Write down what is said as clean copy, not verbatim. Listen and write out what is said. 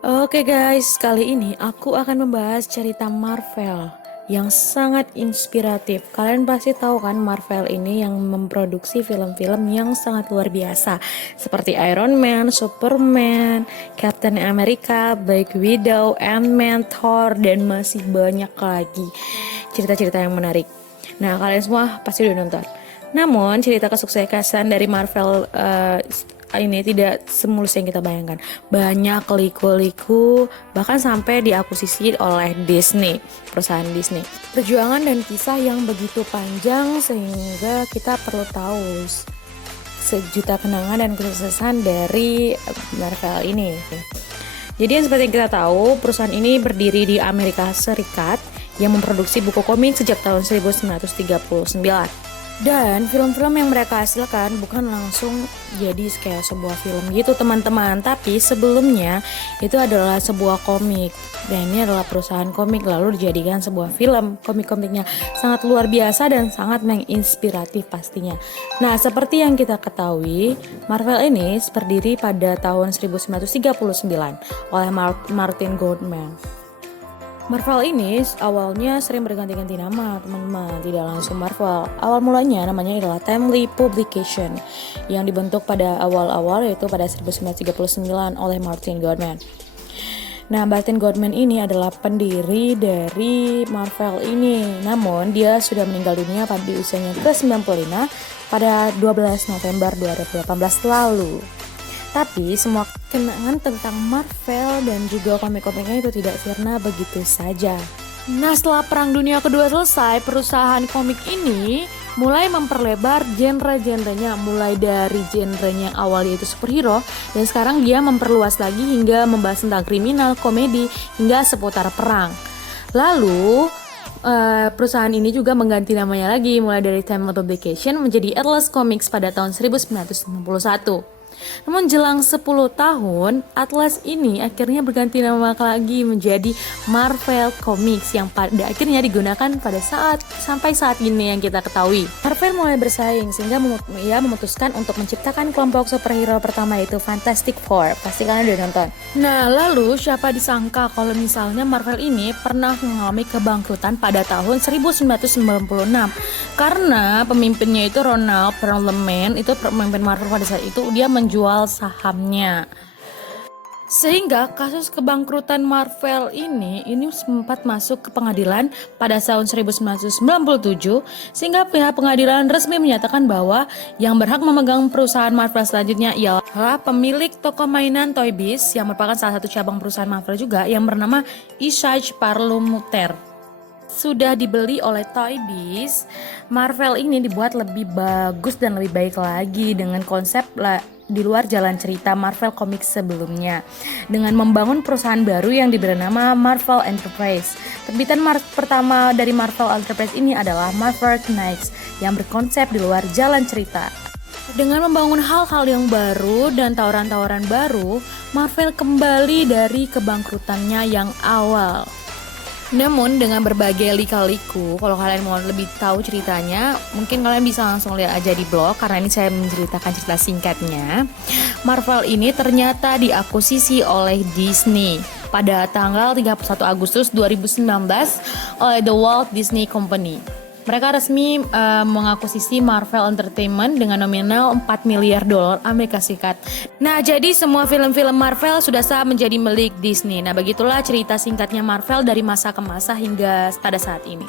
Oke guys, kali ini aku akan membahas cerita Marvel yang sangat inspiratif. Kalian pasti tahu kan Marvel ini yang memproduksi film-film yang sangat luar biasa seperti Iron Man, Superman, Captain America, Black Widow, Ant-Man, Thor, dan masih banyak lagi cerita-cerita yang menarik. Nah, kalian semua pasti udah nonton. Namun, cerita kesuksesan dari Marvel ini tidak semulus yang kita bayangkan. Banyak liku-liku, bahkan sampai diakuisisi oleh Disney, perusahaan Disney. Perjuangan dan kisah yang begitu panjang sehingga kita perlu tahu sejuta kenangan dan kesuksesan dari Marvel ini. Jadi yang seperti yang kita tahu, perusahaan ini berdiri di Amerika Serikat yang memproduksi buku komik sejak tahun 1939. Dan film-film yang mereka hasilkan bukan langsung jadi kayak sebuah film gitu teman-teman, tapi sebelumnya itu adalah sebuah komik. Dan ini adalah perusahaan komik lalu dijadikan sebuah film. Komik-komiknya sangat luar biasa dan sangat menginspiratif pastinya. Nah, seperti yang kita ketahui, Marvel ini berdiri pada tahun 1939 oleh Martin Goodman. Marvel ini awalnya sering berganti-ganti nama, teman-teman, tidak langsung Marvel. Awal mulanya namanya adalah Timely Publication yang dibentuk pada awal-awal yaitu pada 1939 oleh Martin Goodman. Nah, Martin Goodman ini adalah pendiri dari Marvel ini. Namun, dia sudah meninggal dunia pada usianya ke-95 pada 12 November 2018 lalu. Tapi semua kenangan tentang Marvel dan juga komik-komiknya itu tidak sirna begitu saja. Nah, setelah Perang Dunia Kedua selesai, perusahaan komik ini mulai memperlebar genre-genrenya, mulai dari genrenya yang awalnya itu superhero, dan sekarang dia memperluas lagi hingga membahas tentang kriminal, komedi, hingga seputar perang. Lalu, perusahaan ini juga mengganti namanya lagi, mulai dari Timely Publication menjadi Atlas Comics pada tahun 1991. Namun jelang 10 tahun, Atlas ini akhirnya berganti nama lagi menjadi Marvel Comics yang pada akhirnya digunakan pada sampai saat ini yang kita ketahui. Marvel mulai bersaing sehingga ia memutuskan untuk menciptakan kelompok superhero pertama yaitu Fantastic Four. Pasti kalian udah nonton. Nah, lalu siapa disangka kalau misalnya Marvel ini pernah mengalami kebangkrutan pada tahun 1996 karena pemimpinnya itu Ronald Perlman, itu pemimpin Marvel pada saat itu, dia menjual sahamnya. Sehingga kasus kebangkrutan Marvel ini sempat masuk ke pengadilan pada tahun 1997 sehingga pihak pengadilan resmi menyatakan bahwa yang berhak memegang perusahaan Marvel selanjutnya ialah pemilik toko mainan Toy Biz yang merupakan salah satu cabang perusahaan Marvel juga yang bernama Isaac Perlmutter. Sudah dibeli oleh Toy Biz, Marvel ini dibuat lebih bagus dan lebih baik lagi dengan konsep di luar jalan cerita Marvel Comics sebelumnya dengan membangun perusahaan baru yang diberi nama Marvel Enterprise. Terbitan pertama dari Marvel Enterprise ini adalah Marvel Knights yang berkonsep di luar jalan cerita. Dengan membangun hal-hal yang baru dan tawaran-tawaran baru, Marvel kembali dari kebangkrutannya yang awal. Namun dengan berbagai lika-liku, kalau kalian mau lebih tahu ceritanya, mungkin kalian bisa langsung lihat aja di blog karena ini saya menceritakan cerita singkatnya. Marvel ini ternyata diakuisisi oleh Disney pada tanggal 31 Agustus 2019 oleh The Walt Disney Company. Mereka resmi mengakuisisi Marvel Entertainment dengan nominal 4 miliar dolar Amerika Serikat. Nah, jadi semua film-film Marvel sudah sah menjadi milik Disney. Nah, begitulah cerita singkatnya Marvel dari masa ke masa hingga pada saat ini.